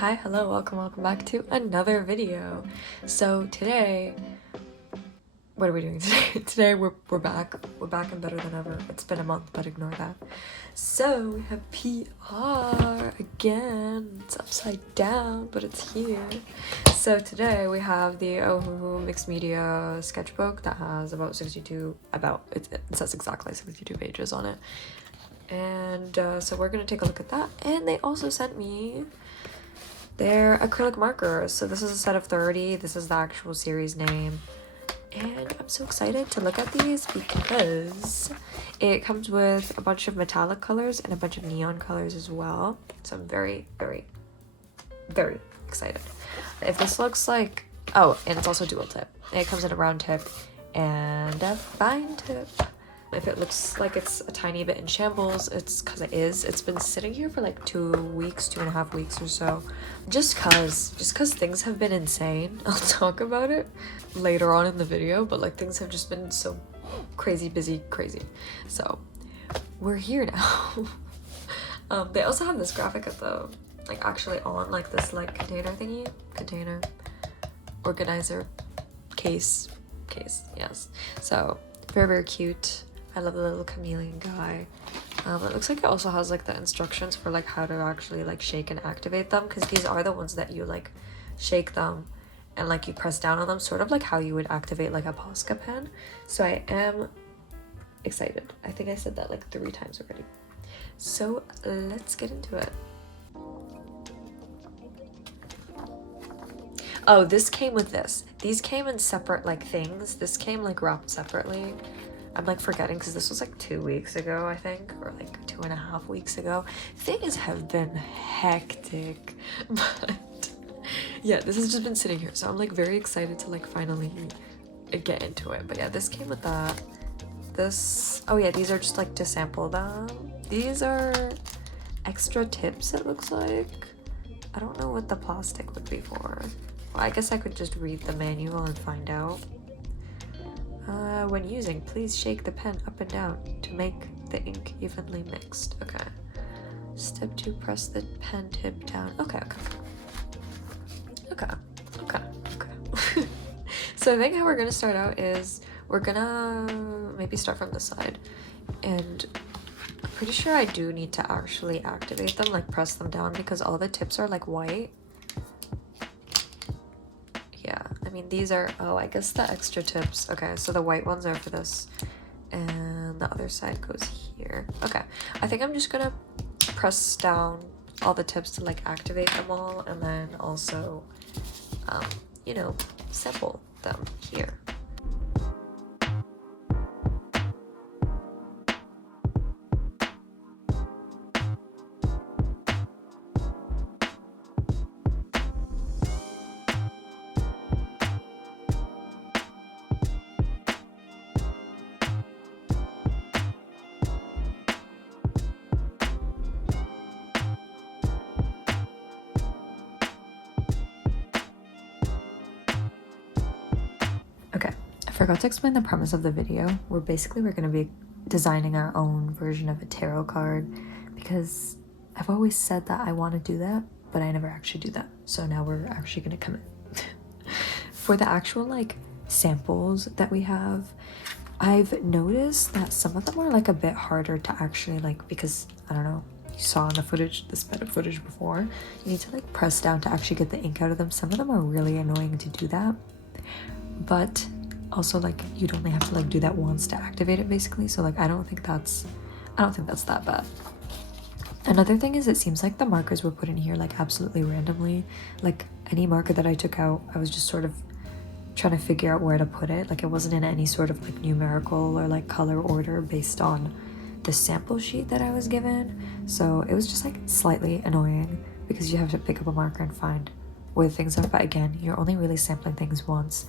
Hi, hello, welcome back to another video. So today, what are we doing today? Today we're back and better than ever. It's been a month, but ignore that. So we have PR again. It's upside down, but it's here. So today we have the Ohuhu mixed media sketchbook that has about 62, it says exactly 62 pages on it. And so we're gonna take a look at that. And they also sent me they're acrylic markers. So this is a set of 30. This is the actual series name. And I'm so excited to look at these because it comes with a bunch of metallic colors and a bunch of neon colors as well. So I'm very, very, very excited. If this looks like... Oh, and it's also dual tip. It comes in a round tip and a fine tip. If it looks like it's a tiny bit in shambles, it's because it is. It's been sitting here for like 2.5 weeks or so. Just cause things have been insane. I'll talk about it later on in the video, but like things have just been so crazy. So we're here now. They also have this graphic at the, like actually on like this like container organizer case, yes. So very, very cute. I love the little chameleon guy. It looks like it also has like the instructions for like how to actually like shake and activate them, because these are the ones that you like shake them and like you press down on them, sort of like how you would activate like a Posca pen. So I am excited. I think I said that like 3 times already. So let's get into it. Oh, this came with this. These came in separate like things. This came like wrapped separately. I'm like forgetting because this was like 2 weeks ago, I think, or like 2.5 weeks ago. Things have been hectic, but yeah, this has just been sitting here. So I'm like very excited to like finally get into it. But yeah, this came with that. Oh yeah, these are just like to sample them. These are extra tips, it looks like. I don't know what the plastic would be for. Well, I guess I could just read the manual and find out. When using, please shake the pen up and down to make the ink evenly mixed. Okay. Step 2, press the pen tip down. Okay. So I think how we're gonna start out is we're gonna maybe start from this side. And I'm pretty sure I do need to actually activate them, like press them down, because all the tips are like white. I mean, these are, oh, I guess the extra tips. Okay, so the white ones are for this, and the other side goes here. Okay, I think I'm just gonna press down all the tips to like activate them all, and then also, you know, sample them here. Okay, I forgot to explain the premise of the video. We're going to be designing our own version of a tarot card, because I've always said that I want to do that, but I never actually do that. So now we're actually going to commit. For the actual like samples that we have, I've noticed that some of them are like a bit harder to actually like, because I don't know, you saw in the footage, this bit of footage before, you need to like press down to actually get the ink out of them. Some of them are really annoying to do that. But also like you'd only have to like do that once to activate it basically, so like I don't think that's that bad. Another thing is, it seems like the markers were put in here like absolutely randomly. Like any marker that I took out, I was just sort of trying to figure out where to put it. Like it wasn't in any sort of like numerical or like color order based on the sample sheet that I was given. So it was just like slightly annoying because you have to pick up a marker and find where things are. But again, you're only really sampling things once,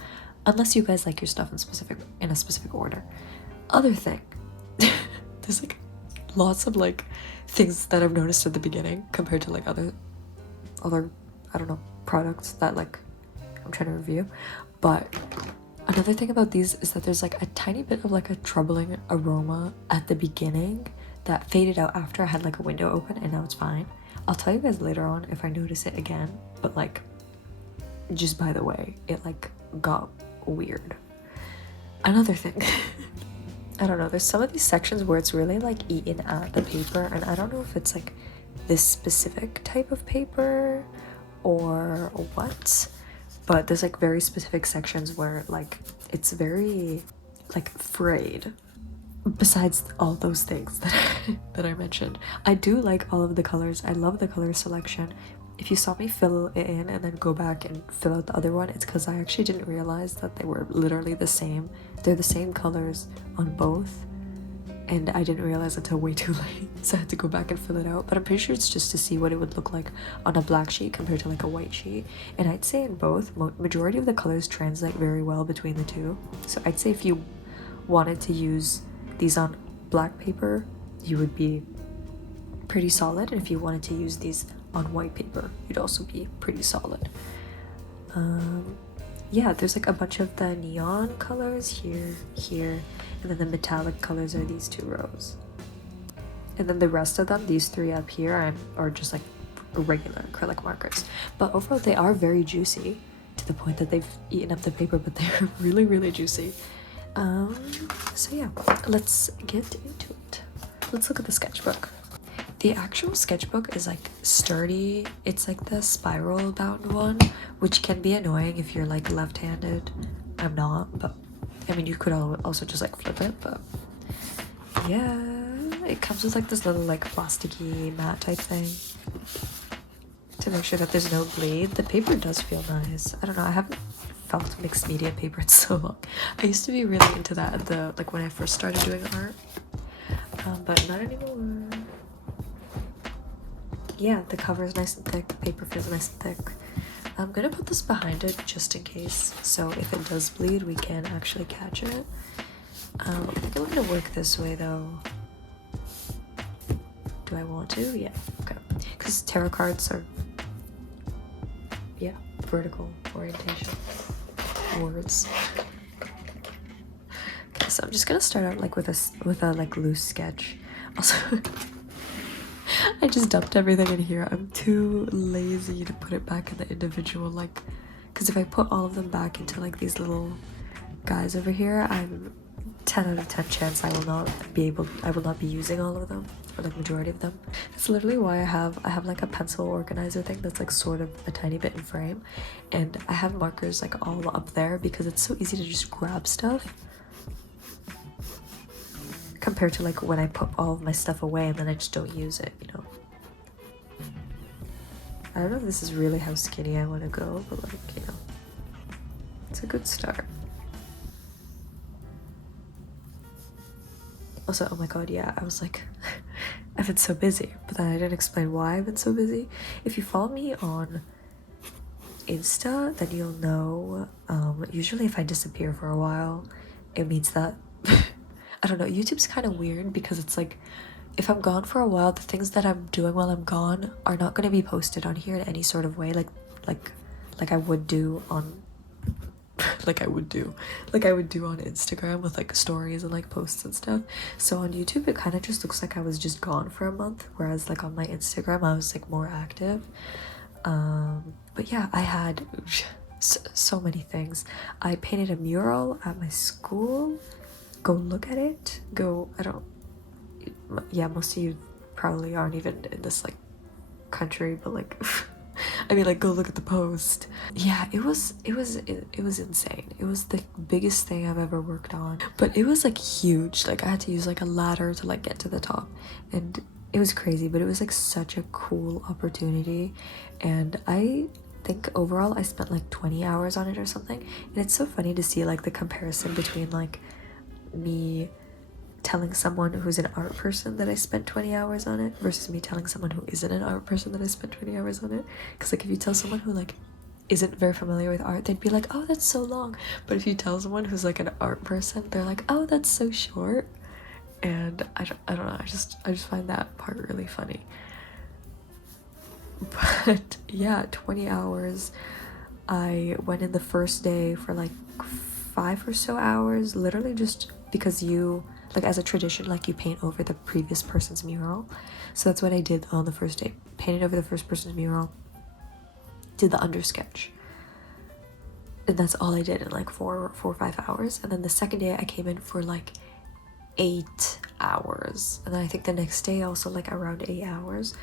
unless you guys like your stuff in a specific order. Other thing, there's like lots of like things that I've noticed at the beginning compared to like other I don't know, products that like I'm trying to review. But another thing about these is that there's like a tiny bit of like a troubling aroma at the beginning that faded out after I had like a window open, and now it's fine. I'll tell you guys later on if I notice it again, but like, just by the way, it like got weird. Another thing, I don't know, there's some of these sections where it's really like eaten at the paper, and I don't know if it's like this specific type of paper or what, but there's like very specific sections where like it's very like frayed. Besides all those things that that I mentioned, I do like all of the colors. I love the color selection. If you saw me fill it in and then go back and fill out the other one, it's because I actually didn't realize that they were literally the same. They're the same colors on both, and I didn't realize until way too late, so I had to go back and fill it out. But I'm pretty sure it's just to see what it would look like on a black sheet compared to like a white sheet. And I'd say in both, majority of the colors translate very well between the two. So I'd say if you wanted to use these on black paper, you would be pretty solid, and if you wanted to use these on white paper, you'd also be pretty solid. Yeah, there's like a bunch of the neon colors here, and then the metallic colors are these two rows, and then the rest of them, these three up here, are just like regular acrylic markers. But overall they are very juicy, to the point that they've eaten up the paper, but they're really juicy. So yeah, let's get into it. Let's look at the sketchbook. The actual sketchbook is like sturdy. It's like the spiral bound one, which can be annoying if you're like left-handed. I'm not, but I mean, you could also just like flip it, but yeah, it comes with like this little like plasticky mat type thing to make sure that there's no bleed. The paper does feel nice. I don't know, I haven't felt mixed media paper in so long. I used to be really into that at the like when I first started doing art, but not anymore. Yeah, the cover is nice and thick, the paper feels nice and thick. I'm gonna put this behind it just in case, so if it does bleed we can actually catch it. I think I'm gonna work this way though. Do I want to? Yeah, okay, because tarot cards are, yeah, vertical orientation words. Okay, so I'm just gonna start out like with a like loose sketch. Also, I just dumped everything in here. I'm too lazy to put it back in the individual, like, because if I put all of them back into like these little guys over here, I'm 10 out of 10 chance I will not be using all of them, or like majority of them. That's literally why I have like a pencil organizer thing that's like sort of a tiny bit in frame, and I have markers like all up there because it's so easy to just grab stuff compared to like when I put all of my stuff away and then I just don't use it, you know. I don't know if this is really how skinny I want to go, but like, you know, it's a good start. Also, oh my god, yeah, I was like, I've been so busy, but then I didn't explain why I've been so busy. If you follow me on Insta, then you'll know, usually if I disappear for a while, it means that I don't know, YouTube's kind of weird because it's like, if I'm gone for a while, the things that I'm doing while I'm gone are not going to be posted on here in any sort of way, like I would do on like I would do on Instagram with like stories and like posts and stuff. So on YouTube it kind of just looks like I was just gone for a month, whereas like on my Instagram I was like more active. But yeah, I had so many things. I painted a mural at my school. Go look at it. Yeah, most of you probably aren't even in this like country, but like I mean, like, go look at the post. Yeah, it was insane. It was the biggest thing I've ever worked on, but it was like huge. Like I had to use like a ladder to like get to the top, and it was crazy, but it was like such a cool opportunity. And I think overall I spent like 20 hours on it or something, and it's so funny to see like the comparison between like me telling someone who's an art person that I spent 20 hours on it versus me telling someone who isn't an art person that I spent 20 hours on it. Because like if you tell someone who like isn't very familiar with art, they'd be like, oh, that's so long. But if you tell someone who's like an art person, they're like, oh, that's so short. And I don't know, I just find that part really funny. But yeah, 20 hours. I went in the first day for like 5 or so hours, literally just because you like as a tradition, like you paint over the previous person's mural. So that's what I did on the first day. Painted over the first person's mural, did the undersketch, and that's all I did in like 4 or 5 hours. And then the second day I came in for like 8 hours, and then I think the next day also like around 8 hours.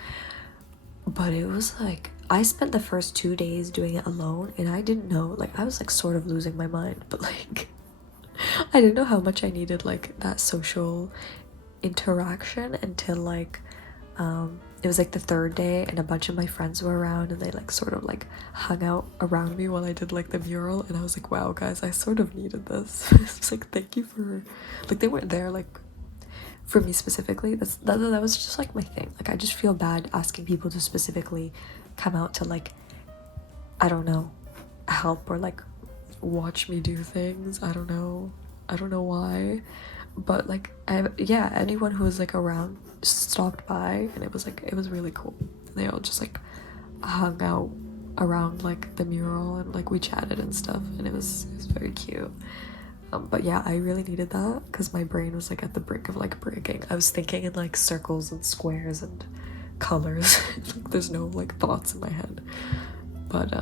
But it was like I spent the first 2 days doing it alone, and I didn't know, like I was like sort of losing my mind, but like I didn't know how much I needed like that social interaction until like it was like the third day, and a bunch of my friends were around, and they like sort of like hung out around me while I did like the mural, and I was like, wow guys, I sort of needed this. It's like, thank you for, like, they weren't there like for me specifically. That was just like my thing. Like I just feel bad asking people to specifically come out to like, I don't know, help or like watch me do things. I don't know why, but like yeah, anyone who was like around stopped by, and it was really cool. They all just like hung out around like the mural, and like we chatted and stuff, and it was very cute. But yeah, I really needed that because my brain was like at the brink of like breaking. I was thinking in like circles and squares and colors. Like there's no like thoughts in my head. But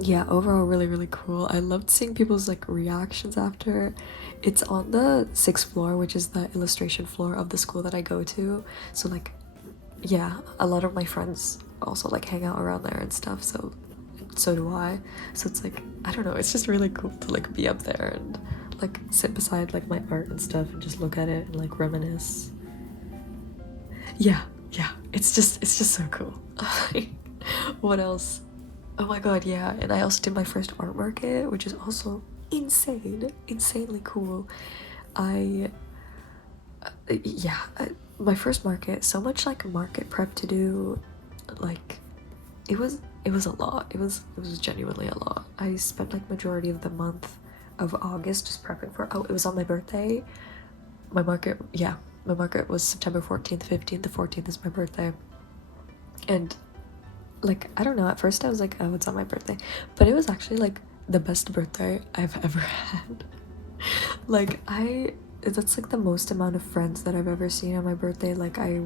yeah, overall really cool. I loved seeing people's like reactions after. It's on the 6th floor, which is the illustration floor of the school that I go to. So like, yeah, a lot of my friends also like hang out around there and stuff, so do I. So it's like, I don't know, it's just really cool to like be up there and like sit beside like my art and stuff and just look at it and like reminisce. Yeah, it's just so cool. What else? Oh my god, yeah, and I also did my first art market, which is also insanely cool. My first market, so much like market prep to do, like it was a lot. It was genuinely a lot. I spent like majority of the month of August just prepping for, it was on my birthday. My market was September 14th, 15th. The 14th is my birthday. And like, I don't know, at first I was like, oh, it's on my birthday, but it was actually like the best birthday I've ever had. Like that's like the most amount of friends that I've ever seen on my birthday. Like I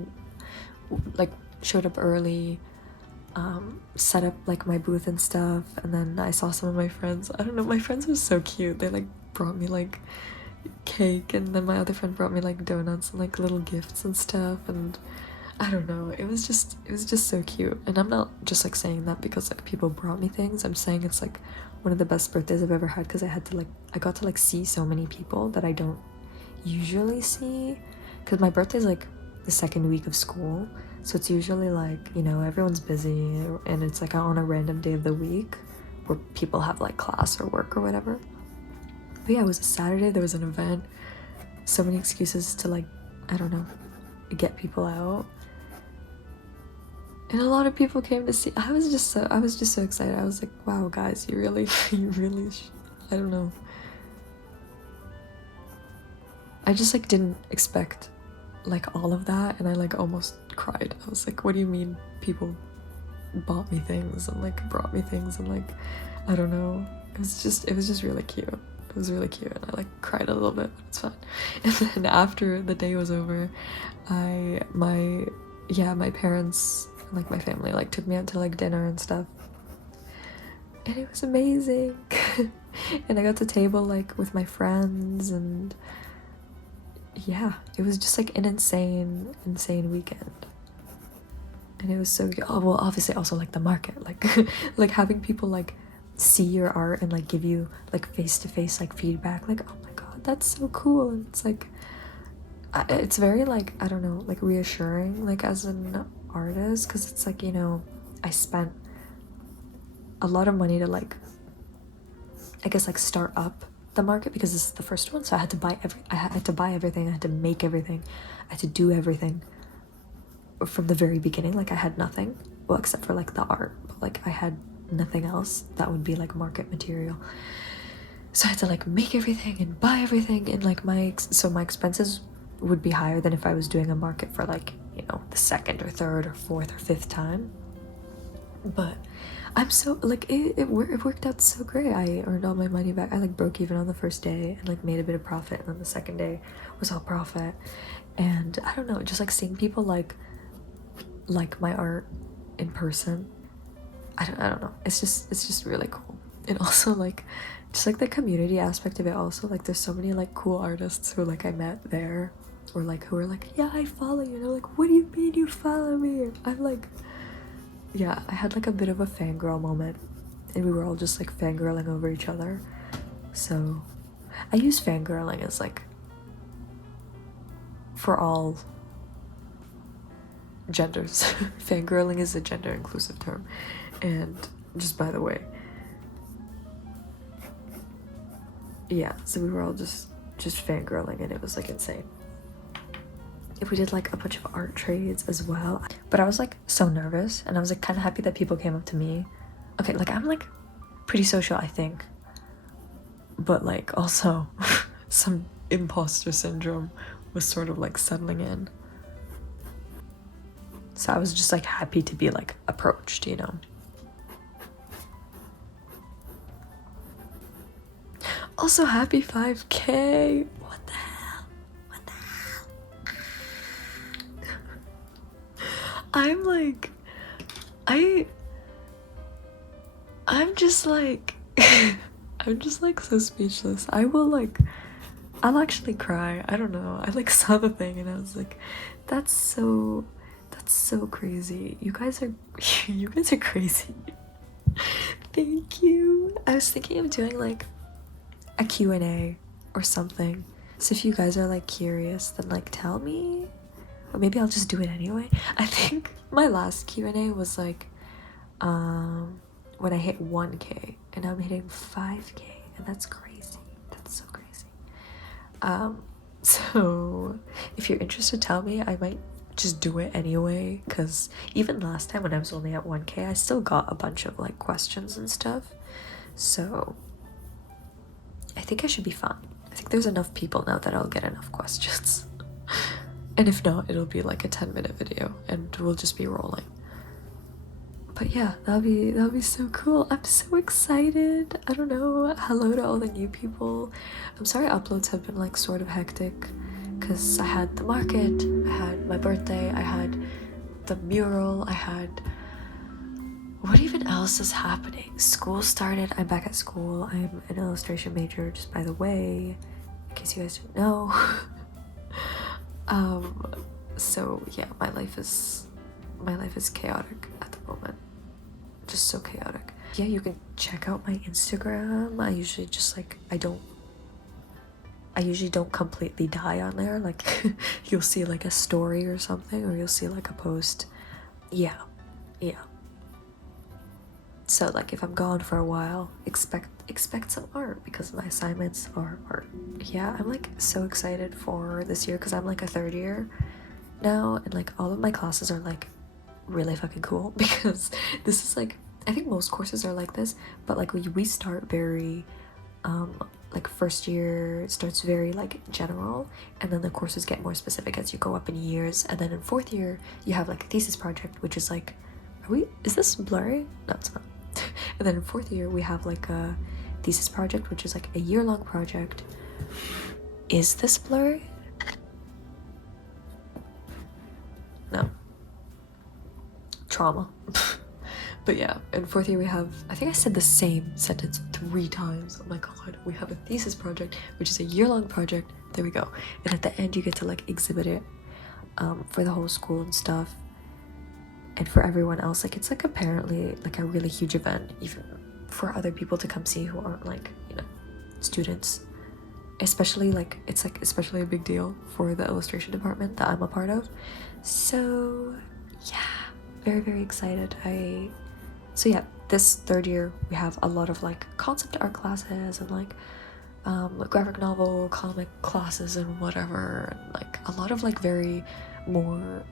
like showed up early, set up like my booth and stuff, and then I saw some of my friends. I don't know, my friends were so cute. They like brought me like cake, and then my other friend brought me like donuts and like little gifts and stuff, and I don't know, it was just so cute. And I'm not just like saying that because like people brought me things. I'm saying it's like one of the best birthdays I've ever had, because I got to like see so many people that I don't usually see, because my birthday is like the second week of school, so it's usually like, you know, everyone's busy, and it's like on a random day of the week where people have like class or work or whatever. But yeah, it was a Saturday, there was an event, so many excuses to like, I don't know, get people out, and a lot of people came to see. I was just so excited. I was like, wow guys, you really I don't know, I just like didn't expect like all of that, and I like almost cried. I was like, what do you mean people bought me things and like brought me things, and like, I don't know, it was just really cute. It was really cute, and I like cried a little bit, but it's fine. And then after the day was over, my parents and like my family like took me out to like dinner and stuff, and it was amazing. And I got to table like with my friends, and yeah, it was just like an insane weekend, and it was so good. Oh well, obviously also like the market, like like having people like see your art and like give you like face-to-face like feedback, like, oh my god, that's so cool. And it's like, it's very like, I don't know, like reassuring like as an artist, because it's like, you know, I spent a lot of money to like, I guess like start up the market, because this is the first one, so I had to buy everything, I had to make everything, I had to do everything from the very beginning. Like I had nothing, well, except for like the art, but like I had nothing else that would be like market material. So I had to like make everything and buy everything, and like my expenses would be higher than if I was doing a market for like, you know, the second or third or fourth or fifth time. But I'm so like it worked out so great. I earned all my money back. I like broke even on the first day and like made a bit of profit, and then the second day was all profit. And I don't know, just like seeing people like my art in person, I don't know, it's just really cool. And also like just like the community aspect of it, also like there's so many like cool artists who like I met there, or like who are like, yeah, I follow you, and they're like, what do you mean you follow me? I'm like, yeah, I had like a bit of a fangirl moment, and we were all just like fangirling over each other. So I use fangirling as like for all genders. Fangirling is a gender inclusive term. And just by the way, yeah, so we were all just fangirling, and it was like insane. We did like a bunch of art trades as well, but I was like so nervous, and I was like kind of happy that people came up to me. Okay, like I'm like pretty social, I think, but like also some imposter syndrome was sort of like settling in. So I was just like happy to be like approached, you know. Also, happy 5K. What the hell? What the hell? I'm like, I'm just like, I'm just like so speechless. I'll actually cry. I don't know. I like saw the thing and I was like, that's so crazy. You guys are crazy. Thank you. I was thinking of doing like a Q&A or something. So if you guys are like curious, then like tell me. Or maybe I'll just do it anyway. I think my last Q&A was like when I hit 1K, and I'm hitting 5K, and that's crazy. That's so crazy. So if you're interested, tell me. I might just do it anyway, because even last time when I was only at 1K, I still got a bunch of like questions and stuff. So I think I should be fine. I think there's enough people now that I'll get enough questions. And if not, it'll be like a 10-minute video and we'll just be rolling. But yeah, that'll be so cool. I'm so excited. I don't know. Hello to all the new people. I'm sorry uploads have been like sort of hectic, because I had the market, I had my birthday, I had the mural, I had... What even else is happening? School started. I'm back at school. I'm an illustration major, just by the way, in case you guys didn't know. So yeah, my life is chaotic at the moment. Just so chaotic. Yeah, you can check out my Instagram. I usually just like, I usually don't completely die on there. Like you'll see like a story or something, or you'll see like a post. Yeah. So like if I'm gone for a while, expect some art, because my assignments are art. Yeah, I'm like so excited for this year, because I'm like a third year now, and like all of my classes are like really fucking cool, because this is like, I think most courses are like this, but like we start very like first year starts very like general, and then the courses get more specific as you go up in years, and then in fourth year you have like a thesis project, which is like, is this blurry? No, it's not. And then in fourth year we have like a thesis project, which is like a year-long project. Is this blurry? No. Trauma. But yeah, in fourth year we have, I think I said the same sentence 3 times. Oh my god. We have a thesis project, which is a year-long project. There we go. And at the end you get to like exhibit it for the whole school and stuff. And for everyone else, like it's like apparently like a really huge event, even for other people to come see who aren't like, you know, students. Especially like, it's like especially a big deal for the illustration department that I'm a part of. So yeah, very excited. So yeah, this third year we have a lot of like concept art classes and like graphic novel, comic classes and whatever, and like a lot of like very more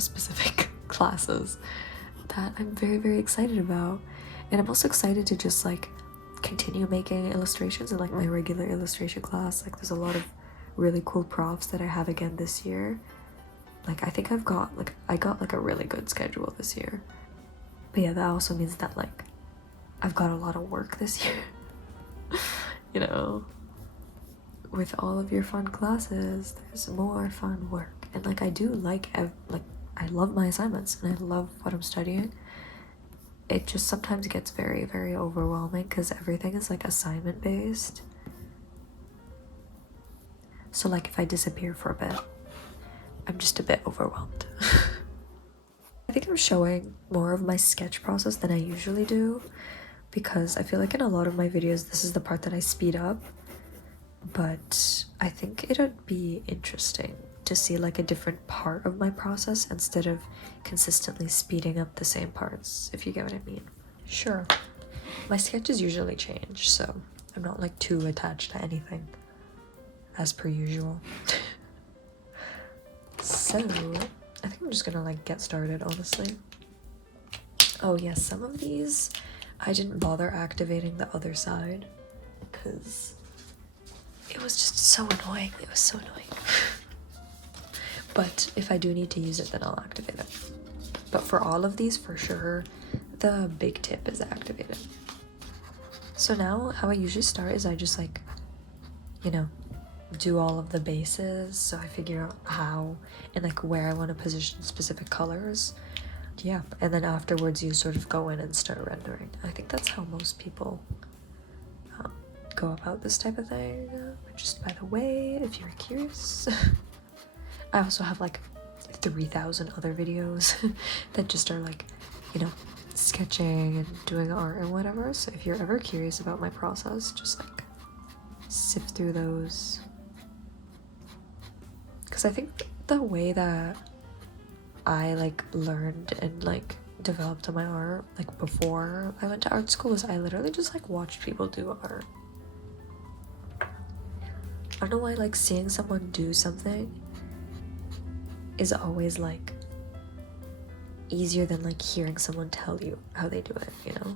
specific classes that I'm very excited about. And I'm also excited to just like continue making illustrations in like my regular illustration class. Like there's a lot of really cool profs that I have again this year. Like I think I got like a really good schedule this year. But yeah, that also means that like I've got a lot of work this year. You know, with all of your fun classes, there's more fun work. And like I do like I love my assignments and I love what I'm studying. It just sometimes gets very, very overwhelming because everything is like assignment based. So like if I disappear for a bit, I'm just a bit overwhelmed. I think I'm showing more of my sketch process than I usually do because I feel like in a lot of my videos this is the part that I speed up, but I think it'd be interesting to see like a different part of my process instead of consistently speeding up the same parts, if you get what I mean. Sure, my sketches usually change, so I'm not like too attached to anything, as per usual. So I think I'm just gonna like get started, honestly. Oh yes, some of these I didn't bother activating the other side because it was just so annoying. It was so annoying. But if I do need to use it, then I'll activate it. But for all of these, for sure, the big tip is activated. So now how I usually start is I just like, you know, do all of the bases. So I figure out how and like where I want to position specific colors. Yeah, and then afterwards you sort of go in and start rendering. I think that's how most people go about this type of thing. Just by the way, if you're curious. I also have like 3,000 other videos that just are like, you know, sketching and doing art and whatever. So if you're ever curious about my process, just like sift through those. Because I think the way that I like learned and like developed on my art like before I went to art school is I literally just like watched people do art. I don't know why like seeing someone do something is always like easier than like hearing someone tell you how they do it, you know?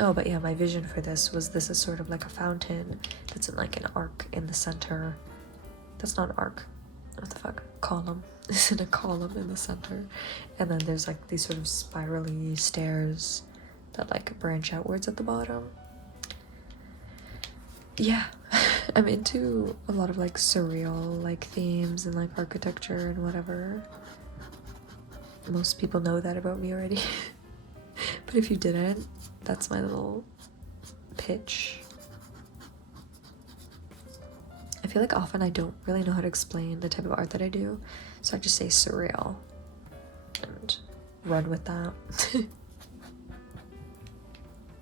Oh, but yeah, my vision for this was this is sort of like a fountain that's in like an arc in the center. That's not an arc. What the fuck? Column. It's in a column in the center. And then there's like these sort of spirally stairs that like branch outwards at the bottom. Yeah. I'm into a lot of like surreal like themes and like architecture and whatever. Most people know that about me already. But if you didn't, that's my little pitch. I feel like often I don't really know how to explain the type of art that I do, so I just say surreal and run with that.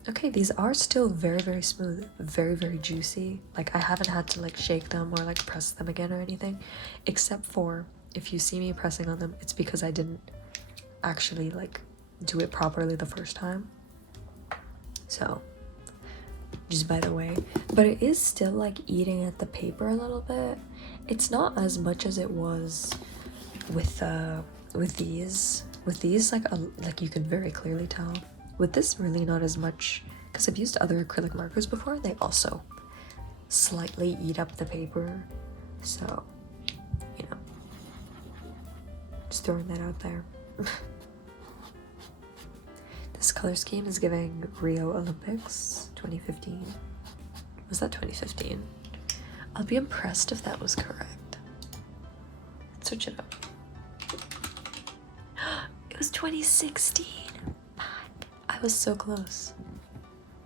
Okay, these are still very, very smooth, very, very juicy. Like I haven't had to like shake them or like press them again or anything, except for if you see me pressing on them, it's because I didn't actually like do it properly the first time. So just by the way, but it is still like eating at the paper a little bit. It's not as much as it was with these. With these like you can very clearly tell. With this, really not as much, because I've used other acrylic markers before. They also slightly eat up the paper, so you know, just throwing that out there. This color scheme is giving Rio Olympics 2015. Was that 2015? I'll be impressed if that was correct. Let's switch it up. It was 2016. I was so close.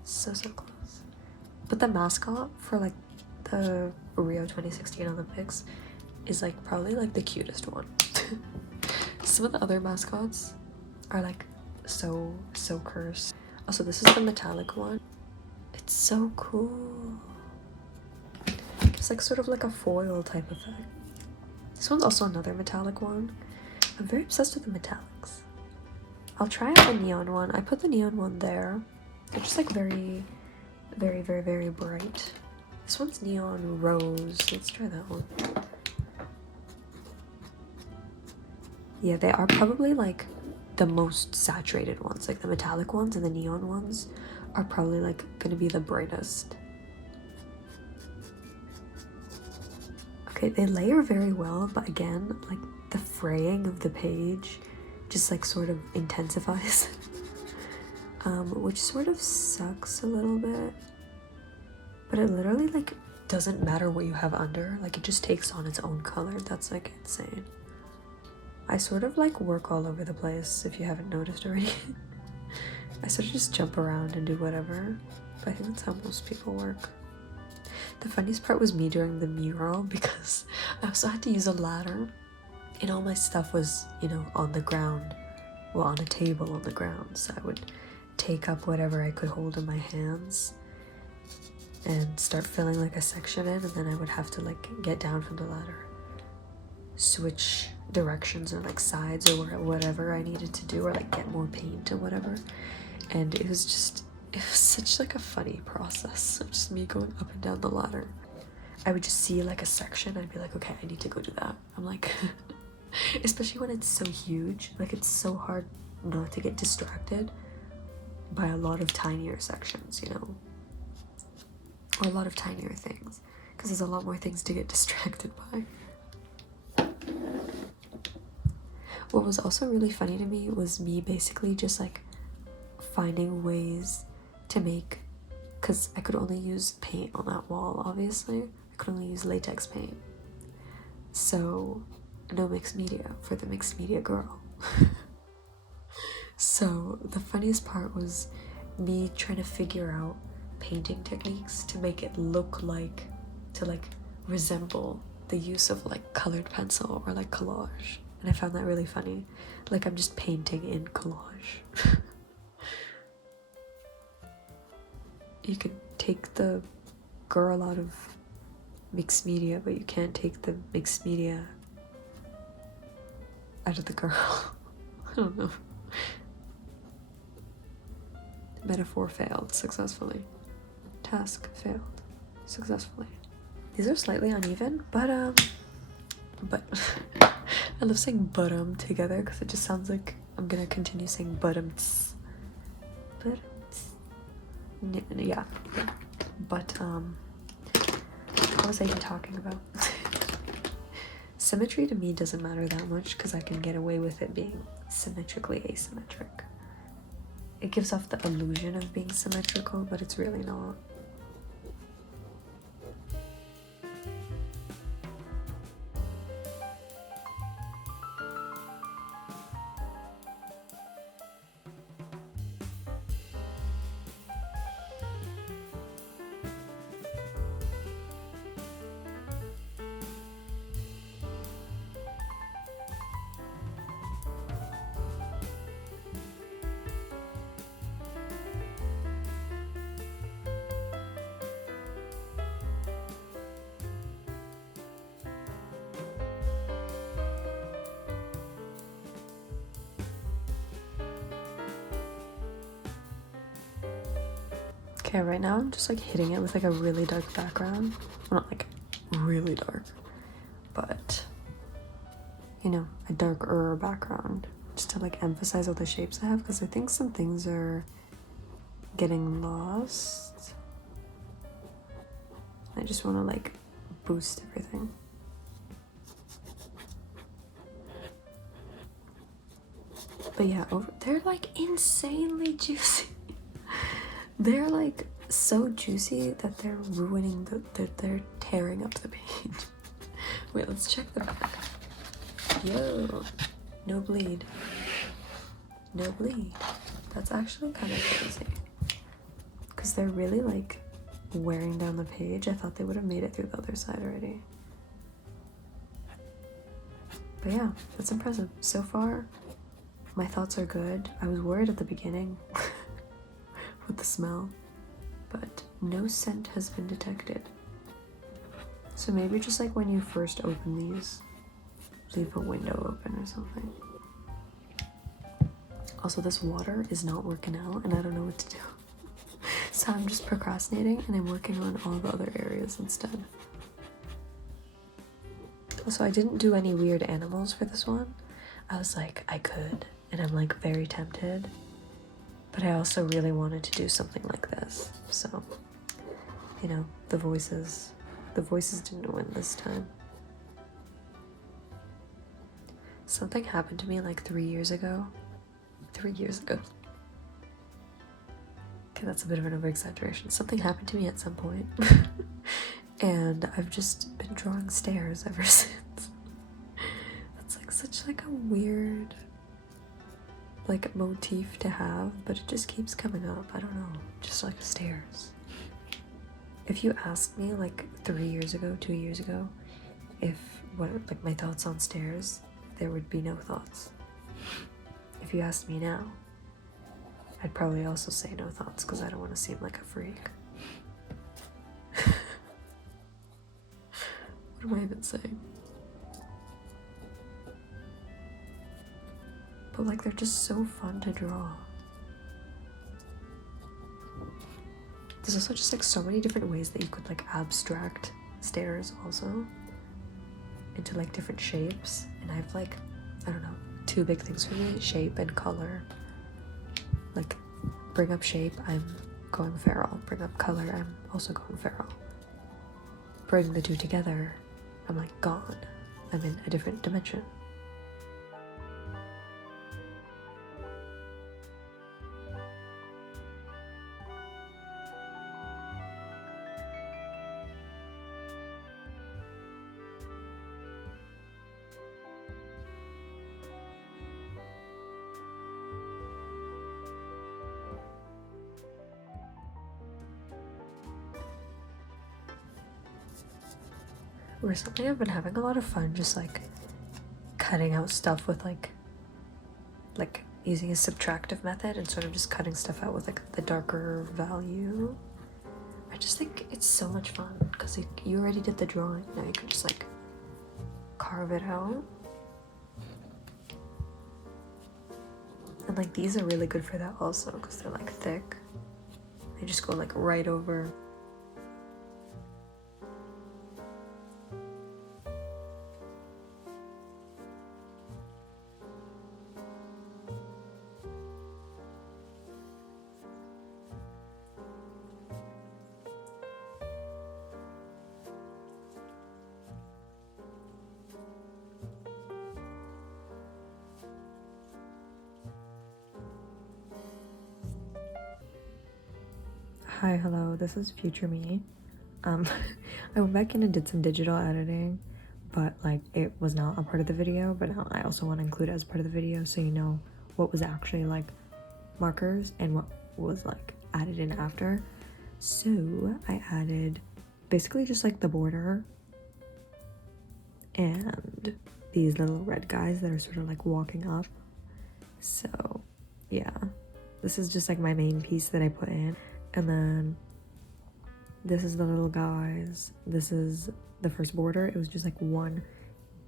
So close. But the mascot for like the Rio 2016 Olympics is like probably like the cutest one. Some of the other mascots are like so cursed. Also, this is the metallic one. It's so cool. It's like sort of like a foil type of thing. This one's also another metallic one. I'm very obsessed with the metallics. I'll try out the neon one. I put the neon one there. They're just like very bright. This one's neon rose. Let's try that one. Yeah, they are probably like the most saturated ones. Like the metallic ones and the neon ones are probably like gonna be the brightest. Okay, they layer very well, but again, like the fraying of the page just like sort of intensifies. which sort of sucks a little bit. But it literally like doesn't matter what you have under, like it just takes on its own color. That's like insane. I sort of like work all over the place, if you haven't noticed already. I sort of just jump around and do whatever, but I think that's how most people work. The funniest part was me doing the mural because I also had to use a ladder and all my stuff was, you know, on the ground, well, on a table on the ground, so I would take up whatever I could hold in my hands and start filling like a section in, and then I would have to like get down from the ladder, switch directions or like sides or whatever I needed to do, or like get more paint or whatever. And it was such like a funny process of just me going up and down the ladder. I would just see like a section, I'd be like, okay, I need to go do that. I'm like especially when it's so huge, like it's so hard not to get distracted by a lot of tinier sections, you know, or a lot of tinier things, because there's a lot more things to get distracted by. What was also really funny to me was me basically just like finding ways to make, because I could only use paint on that wall, obviously. I could only use latex paint. So no mixed media for the mixed media girl. So the funniest part was me trying to figure out painting techniques to make it look like, to like resemble the use of like colored pencil or like collage. And I found that really funny. Like I'm just painting in collage. You could take the girl out of mixed media, but you can't take the mixed media out of the girl. I don't know. Metaphor failed successfully. Task failed successfully. These are slightly uneven, but I love saying bottom together because it just sounds like I'm gonna continue saying bottoms. Yeah. But what was I even talking about? Symmetry to me doesn't matter that much because I can get away with it being symmetrically asymmetric. It gives off the illusion of being symmetrical, but it's really not. Okay, right now I'm just like hitting it with like a really dark background. Well, not like really dark, but you know, a darker background just to like emphasize all the shapes I have, because I think some things are getting lost. I just want to like boost everything. But yeah, they're like insanely juicy. They're like so juicy that they're ruining they're tearing up the page. Wait, let's check the back. Yo, no bleed. No bleed. That's actually kind of crazy. Because they're really like wearing down the page. I thought they would have made it through the other side already. But yeah, that's impressive. So far, my thoughts are good. I was worried at the beginning with the smell, but no scent has been detected. So maybe just like when you first open these, leave a window open or something. Also, this water is not working out and I don't know what to do. So I'm just procrastinating and I'm working on all the other areas instead. Also, I didn't do any weird animals for this one. I was like, I could, and I'm like very tempted, but I also really wanted to do something like this. So, you know, the voices didn't win this time. Something happened to me like 3 years ago. 3 years ago. Okay, that's a bit of an over-exaggeration. Something happened to me at some point. And I've just been drawing stairs ever since. That's like such like a weird like motif to have, but it just keeps coming up. I don't know, just like stairs. If you asked me like 3 years ago, 2 years ago, if what like my thoughts on stairs, there would be no thoughts. If you asked me now, I'd probably also say no thoughts because I don't want to seem like a freak. What am I even saying? But like they're just so fun to draw. There's also just like so many different ways that you could like abstract stairs also into like different shapes. And I have like, I don't know, 2 big things for me: shape and color. Like bring up shape, I'm going feral. Bring up color, I'm also going feral. Bring the 2 together, I'm like gone. I'm in a different dimension. Recently I've been having a lot of fun just like cutting out stuff with like using a subtractive method and sort of just cutting stuff out with like the darker value. I just think it's so much fun because you already did the drawing, now you can just like carve it out. And like these are really good for that also because they're like thick. They just go like right over. Hi, hello, this is future me. I went back in and did some digital editing, but like it was not a part of the video, but now I also want to include it as part of the video so you know what was actually like markers and what was like added in after. So I added basically just like the border and these little red guys that are sort of like walking up. So yeah, this is just like my main piece that I put in. And then this is the little guys. This is the first border. It was just like one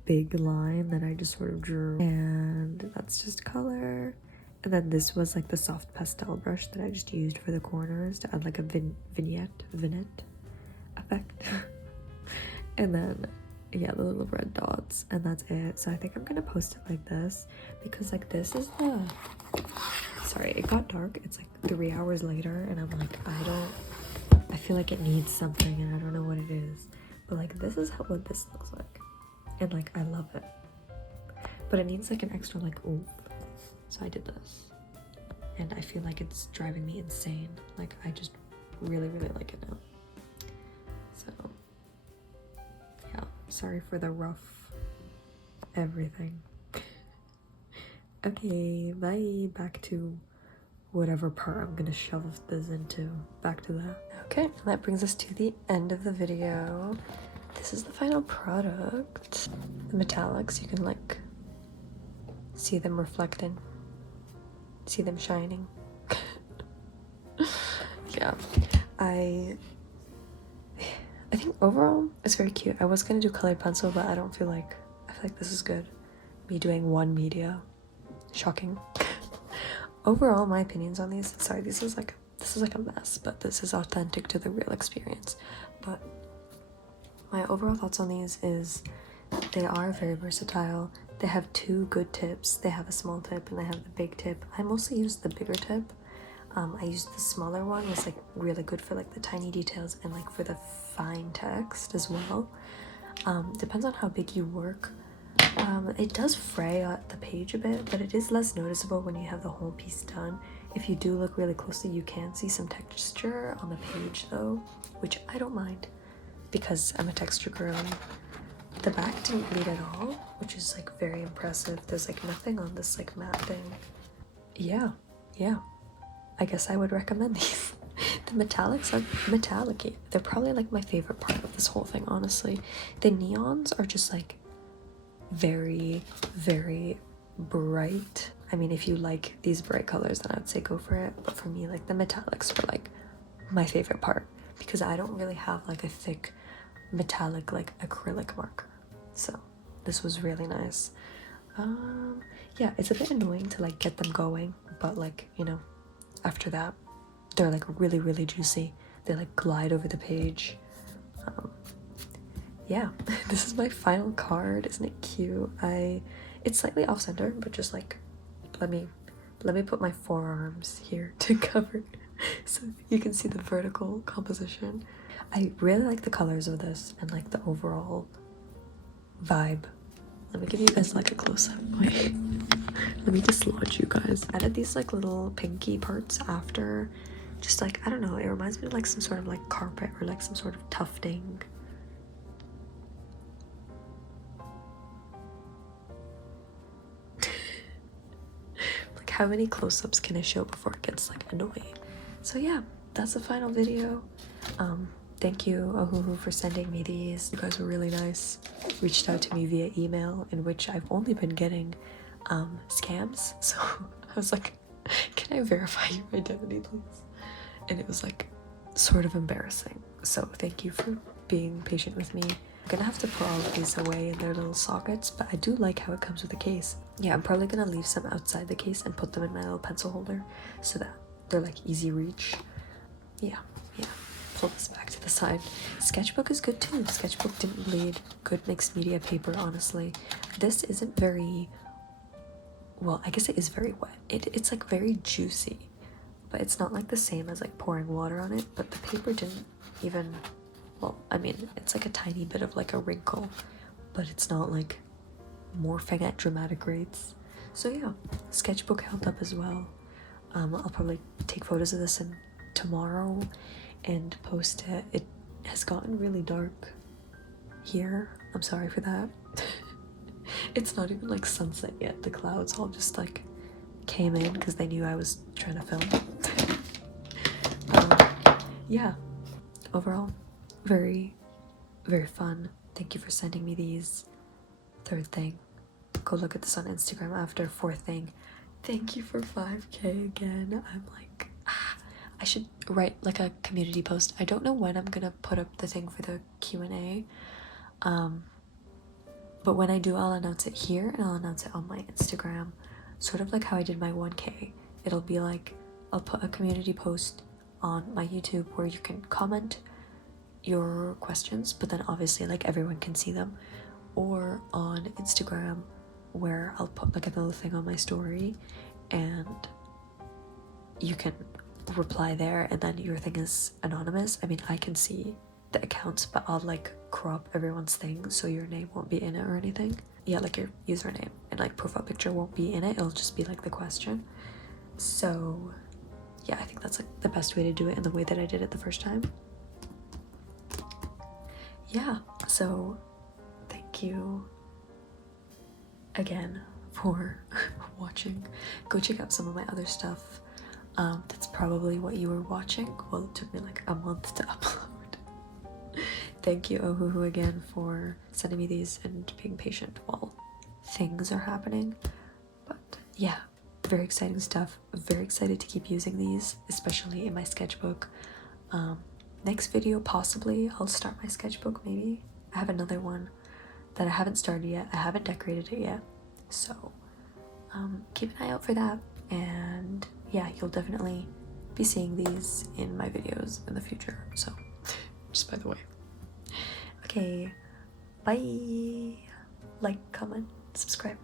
big line that I just sort of drew. And that's just color. And then this was like the soft pastel brush that I just used for the corners to add like a vignette effect. And then, yeah, the little red dots. And that's it. So I think I'm gonna post it like this because like this is the... Sorry, it got dark. It's like 3 hours later and I'm like, I feel like it needs something and I don't know what it is. But like this is what this looks like. And like I love it. But it needs like an extra like oomph. So I did this. And I feel like it's driving me insane. Like I just really, really like it now. So yeah, sorry for the rough everything. Okay, bye. Back to whatever part I'm gonna shove this into. Back to that. Okay, that brings us to the end of the video. This is the final product. The metallics, you can like see them reflecting, see them shining. Yeah, I think overall it's very cute. I was gonna do colored pencil, but I feel like this is good. Me doing one media. Shocking. Overall, my opinions on these, sorry, this is like a mess, but this is authentic to the real experience. But my overall thoughts on these is they are very versatile. They have 2 good tips. They have a small tip and they have the big tip. I mostly use the bigger tip. I used the smaller one. It's like really good for like the tiny details and like for the fine text as well. Depends on how big you work. It does fray at the page a bit, but it is less noticeable when you have the whole piece done. If you do look really closely, you can see some texture on the page though, which I don't mind because I'm a texture girl. The back didn't bleed at all, which is like very impressive. There's like nothing on this like matte thing. Yeah, I guess I would recommend these. The metallics are metallic. They're probably like my favorite part of this whole thing, honestly. The neons are just like very, very bright. I mean, if you like these bright colors, then I'd say go for it. But for me, like the metallics were like my favorite part because I don't really have like a thick metallic like acrylic marker. So this was really nice. Yeah, it's a bit annoying to like get them going, but like, you know, after that they're like really, really juicy. They like glide over the page. Yeah, this is my final card. Isn't it cute? It's slightly off center, but just like let me put my forearms here to cover so you can see the vertical composition. I really like the colors of this and like the overall vibe. Let me give you guys like a close-up. Wait, let me dislodge you guys. I added these like little pinky parts after, just like, I don't know, it reminds me of like some sort of like carpet or like some sort of tufting. Like how many close-ups can I show before it gets like annoying? So yeah, that's the final video. Thank you, Ohuhu, for sending me these. You guys were really nice. Reached out to me via email, in which I've only been getting scams. So I was like, can I verify your identity, please? And it was like sort of embarrassing. So thank you for being patient with me. I'm gonna have to put all of these away in their little sockets, but I do like how it comes with a case. Yeah, I'm probably gonna leave some outside the case and put them in my little pencil holder so that they're like easy reach. Yeah. Pull this back to the side. Sketchbook is good too. Sketchbook didn't bleed. Good mixed media paper, honestly. This isn't very, well, I guess it is very wet. It's like very juicy, but it's not like the same as like pouring water on it. But the paper didn't even, well, I mean, it's like a tiny bit of like a wrinkle, but it's not like morphing at dramatic rates. So yeah, Sketchbook held up as well. I'll probably take photos of this tomorrow and post it. It has gotten really dark here. I'm sorry for that. It's not even like sunset yet. The clouds all just like came in because they knew I was trying to film. Yeah, overall very, very fun. Thank you for sending me these. Third thing, go look at this on Instagram after. Fourth thing, thank you for 5K again. I'm like, I should write like a community post. I don't know when I'm gonna put up the thing for the Q&A, but when I do, I'll announce it here and I'll announce it on my Instagram, sort of like how I did my 1K. It'll be like, I'll put a community post on my YouTube where you can comment your questions, but then obviously like everyone can see them, or on Instagram where I'll put like another thing on my story and you can reply there, and then your thing is anonymous. I mean, I can see the accounts, but I'll like crop everyone's thing so your name won't be in it or anything. Yeah, like your username and like profile picture won't be in it. It'll just be like the question. So yeah, I think that's like the best way to do it, in the way that I did it the first time. Yeah, so thank you again for watching. Go check out some of my other stuff. That's probably what you were watching. Well, it took me like a month to upload. Thank you, Ohuhu, again for sending me these and being patient while things are happening. But yeah, very exciting stuff. Very excited to keep using these, especially in my sketchbook. Next video, possibly, I'll start my sketchbook, maybe. I have another one that I haven't started yet. I haven't decorated it yet. So, keep an eye out for that. And yeah, you'll definitely be seeing these in my videos in the future. So, just by the way. Okay, bye. Like, comment, subscribe.